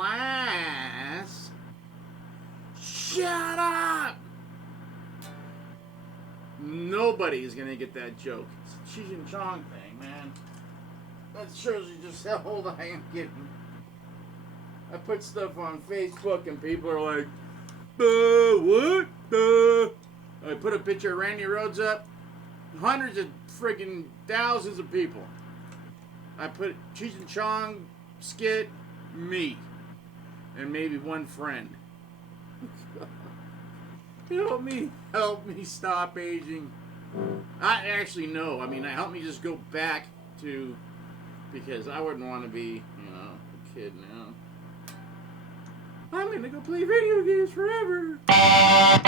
class. Shut up! Nobody's gonna get that joke. It's a Cheech and Chong thing, man. That shows you just how old I am getting. I put stuff on Facebook and people are like, what? I put a picture of Randy Rhoads up. Hundreds of friggin' thousands of people. I put Cheech and Chong skit, me. And maybe one friend. Help me stop aging. I actually know. I mean, help me just go back to, because I wouldn't want to be, a kid now. I'm gonna go play video games forever. I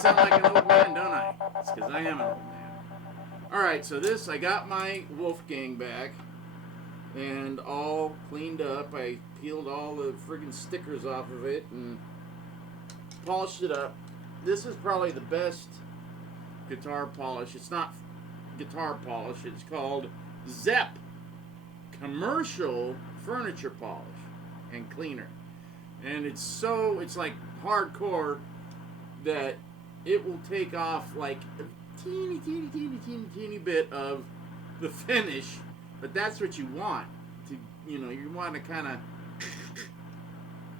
sound like an old man, don't I? It's because I am an old man. Alright, so this, I got my Wolfgang back and all cleaned up. I peeled all the friggin' stickers off of it and polished it up. This is probably the best guitar polish. It's not guitar polish. It's called Zepp Commercial Furniture Polish and Cleaner. And it's like hardcore that it will take off like a teeny bit of the finish, but that's what you want. You want to kind of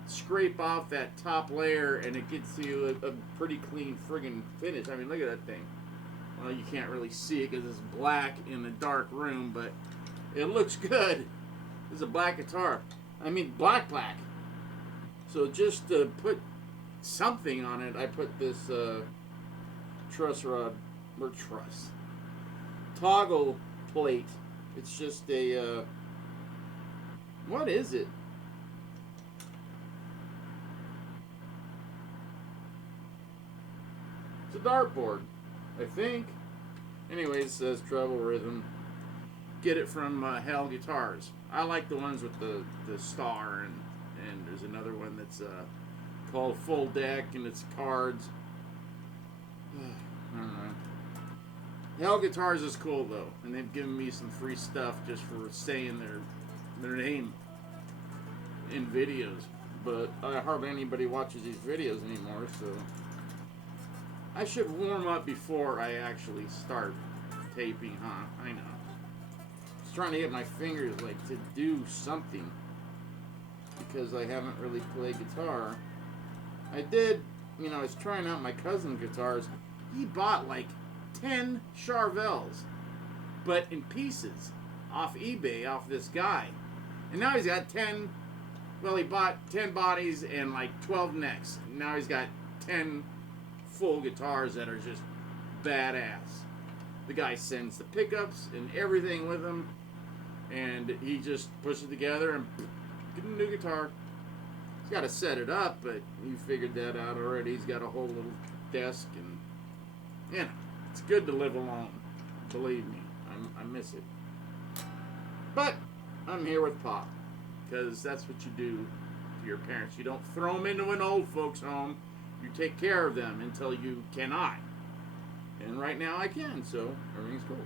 scrape off that top layer and it gets you a pretty clean friggin' finish. I mean, look at that thing. Well, you can't really see it because it's black in a dark room, but it looks good. This is a black guitar. I mean, black. So just to put something on it, I put this toggle plate. It's just a, what is it? It's a dartboard, I think. Anyways, it says treble rhythm. Get it from Hell Guitars. I like the ones with the star, and there's another one that's called Full Deck, and it's cards. I don't know. Hell Guitars is cool though, and they've given me some free stuff just for saying their name in videos. But hardly anybody watches these videos anymore, so I should warm up before I actually start taping, huh? I know. Just trying to get my fingers to do something because I haven't really played guitar. I did, I was trying out my cousin's guitars. He bought 10 Charvels, but in pieces, off eBay, off this guy. And now he's got 10, well, he bought 10 bodies and 12 necks. And now he's got 10 full guitars that are just badass. The guy sends the pickups and everything with him, and he just pushes it together and get a new guitar. He's got to set it up, but he figured that out already. He's got a whole little desk, and it's good to live alone. Believe me, I miss it. But I'm here with Pop, because that's what you do to your parents. You don't throw them into an old folks home. You take care of them until you cannot. And right now I can, so everything's cool.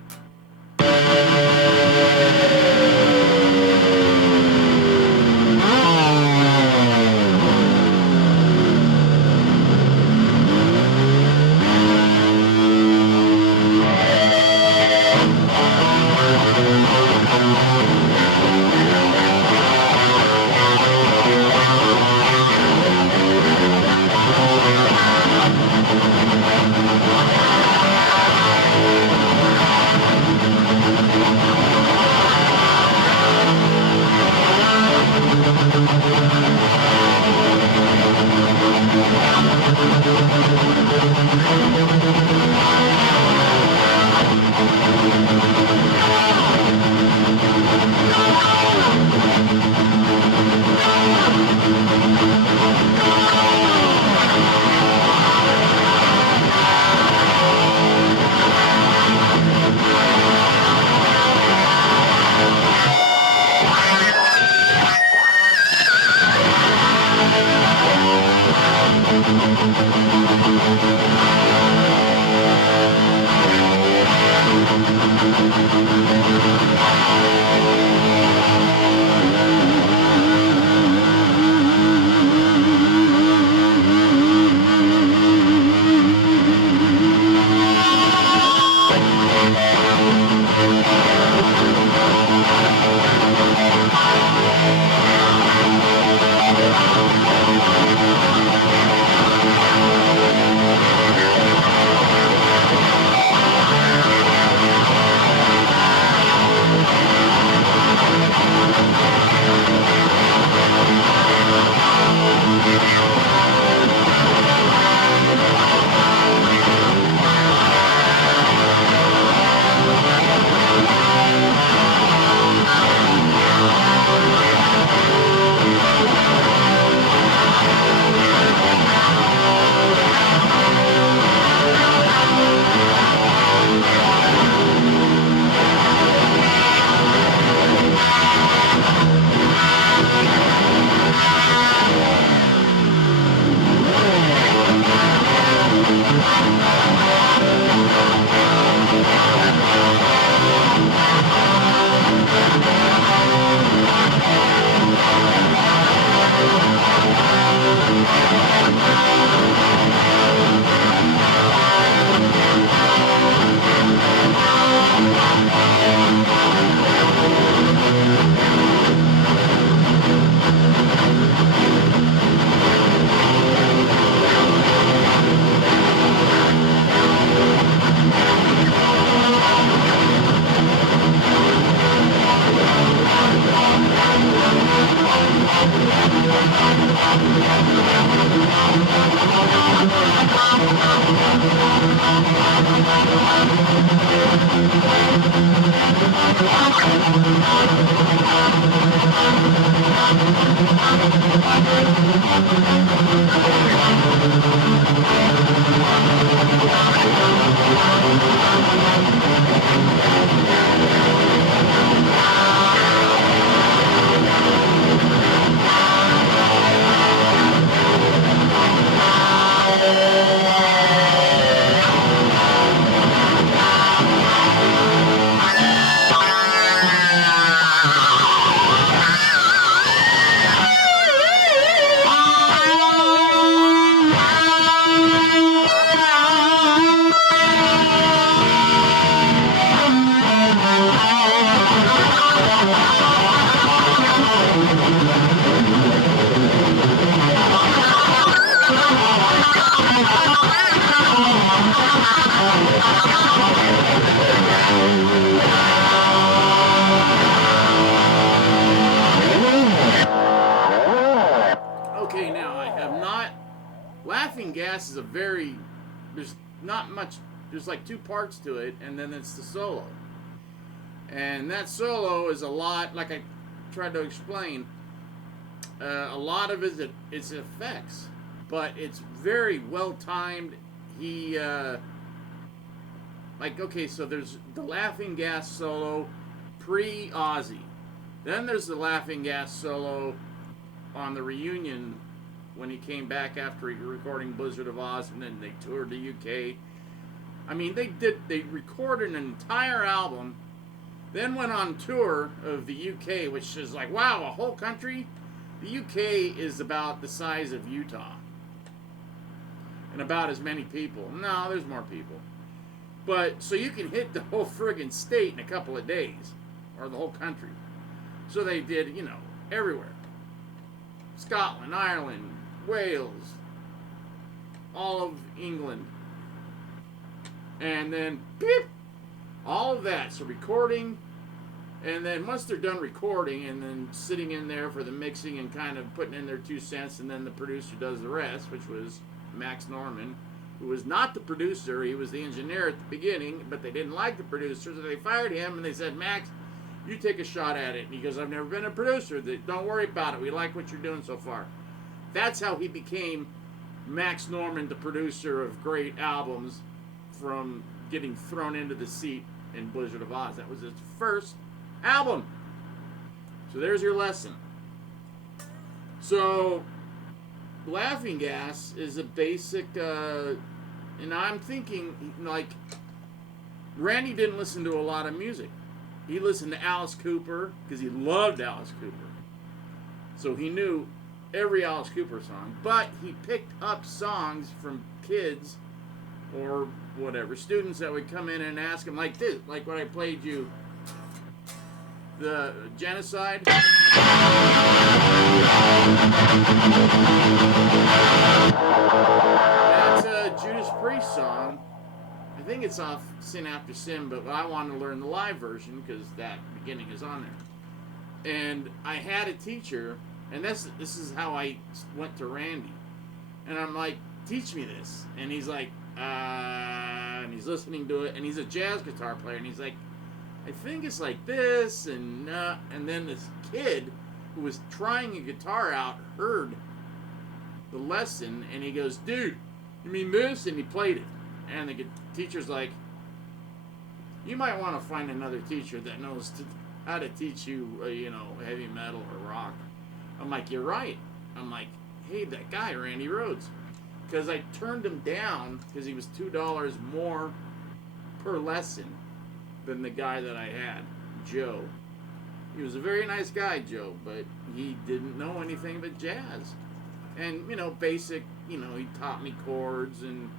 Okay, now I have not. Laughing Gas is a very. There's not much. There's like two parts to it, and then it's the solo. And that solo is a lot, like I tried to explain, a lot of it is effects, but it's very well timed. He, like, okay, so there's the Laughing Gas solo pre-Ozzy. Then there's the Laughing Gas solo on the reunion when he came back after recording Blizzard of Oz, and then they toured the UK. I mean, they recorded an entire album, then went on tour of the UK, which is like, wow, a whole country? The UK is about the size of Utah. And about as many people. No, there's more people. But, so you can hit the whole friggin' state in a couple of days. Or the whole country. So they did, you know, everywhere. Scotland, Ireland, Wales, all of England. And then, beep, all of that. So recording, and then once they're done recording, and then sitting in there for the mixing and kind of putting in their 2 cents, and then the producer does the rest, which was Max Norman, who was not the producer. He was the engineer at the beginning, but they didn't like the producer, so they fired him, and they said, Max, you take a shot at it. And he goes, I've never been a producer. Don't worry about it. We like what you're doing so far. That's how he became Max Norman, the producer of great albums, from getting thrown into the seat in Blizzard of Oz. That was his first album. So there's your lesson. So Laughing Gas is a basic, and I'm thinking, like, Randy didn't listen to a lot of music. He listened to Alice Cooper because he loved Alice Cooper. So he knew every Alice Cooper song, but he picked up songs from kids or whatever, students that would come in and ask him, like this, like when I played you the Genocide. That's a Judas Priest song. I think it's off Sin After Sin, but I wanted to learn the live version because that beginning is on there. And I had a teacher, and this is how I went to Randy. And I'm like, teach me this. And he's like, and he's listening to it, and he's a jazz guitar player, and he's like, I think it's like this, and then this kid who was trying a guitar out heard the lesson, and he goes, dude, you mean this? And he played it. And the teacher's like, you might want to find another teacher that knows how to teach you, heavy metal or rock. I'm like, you're right. I'm like, hey, that guy, Randy Rhoads. Because I turned him down because he was $2 more per lesson than the guy that I had, Joe. He was a very nice guy, Joe, but he didn't know anything but jazz. And, basic, he taught me chords and,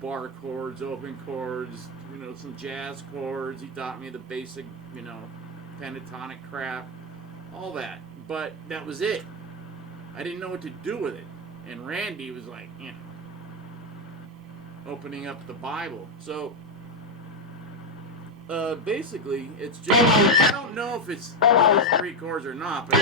bar chords, open chords, some jazz chords. He taught me the basic, pentatonic crap, all that. But that was it. I didn't know what to do with it. And Randy was like, opening up the Bible. So, basically, it's just, I don't know if it's 3 chords or not, but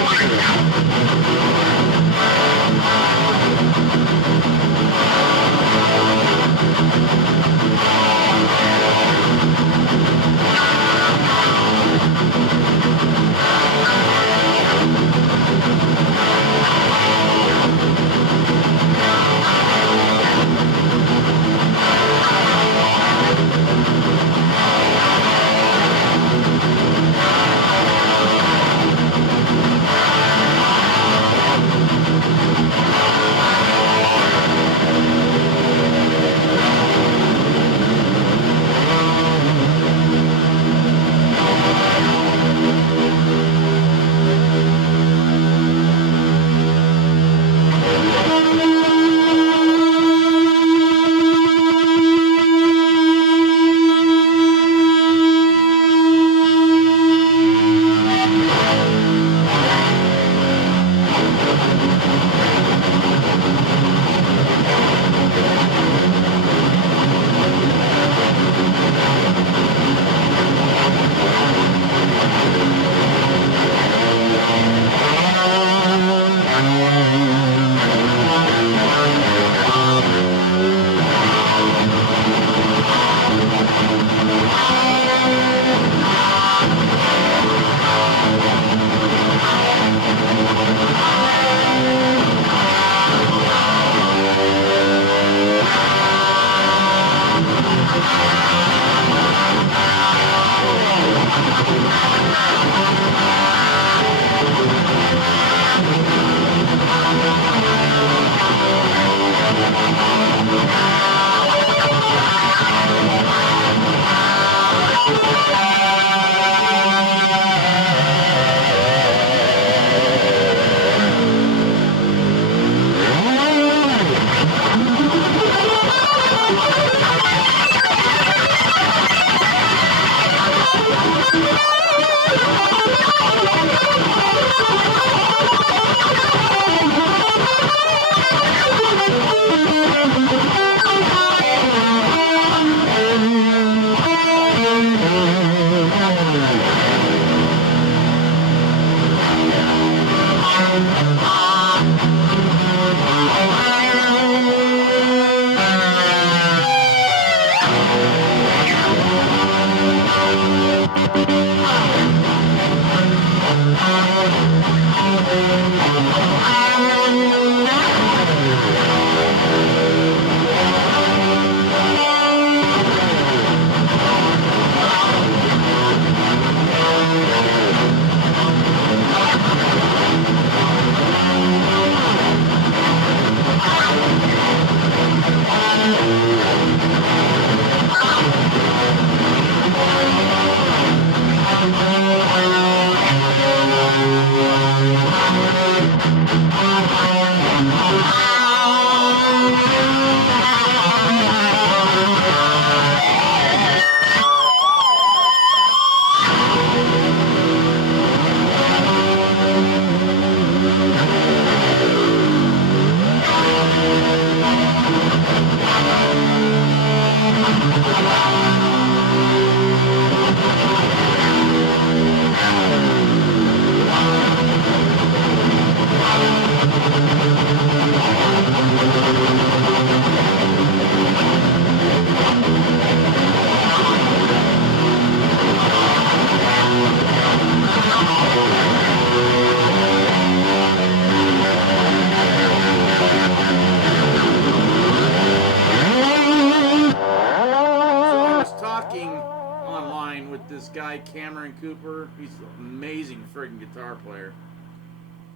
this guy Cameron Cooper. He's an amazing friggin' guitar player.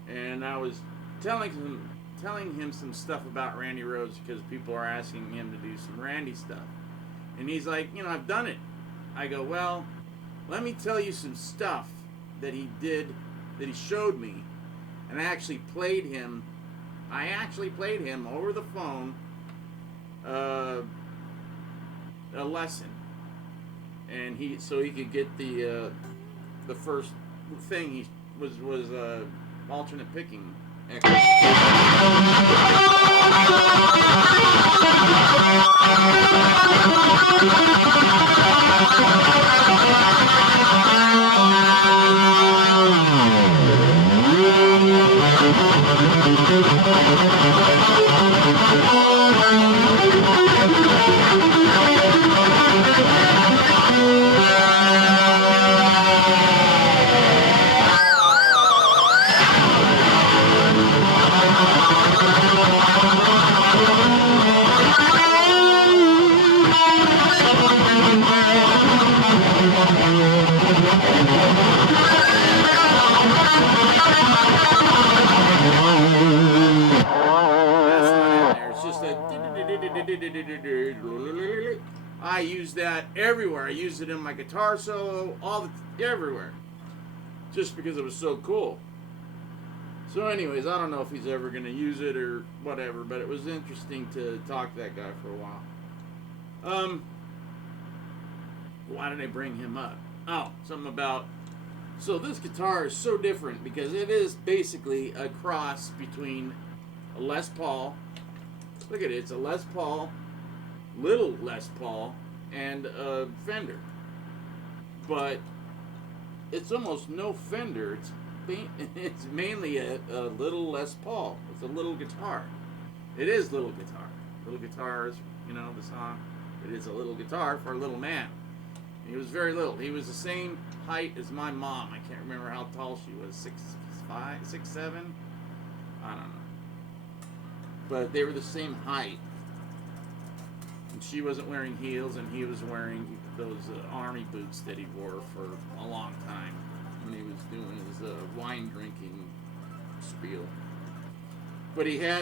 And I was telling him some stuff about Randy Rhoads because people are asking him to do some Randy stuff. And he's like, you know, I've done it. I go, well, let me tell you some stuff that he did, that he showed me. And I actually played him over the phone a lesson. And so he could get the first thing he was alternate picking. I use that everywhere. I use it in my guitar solo, everywhere, just because it was so cool. So anyways, I don't know if he's ever going to use it or whatever, but it was interesting to talk to that guy for a while. Why did I bring him up? Oh, something about... So this guitar is so different because it is basically a cross between a Les Paul. Look at it. It's a Les Paul, little Les Paul, and a Fender. But it's almost no Fender. It's mainly a little Les Paul. It's a little guitar. It is little guitar. Little guitar is, you know, the song. It is a little guitar for a little man. He was very little. He was the same height as my mom. I can't remember how tall she was. 6'7"? I don't know. But they were the same height. And she wasn't wearing heels, and he was wearing those army boots that he wore for a long time when he was doing his wine drinking spiel. But he had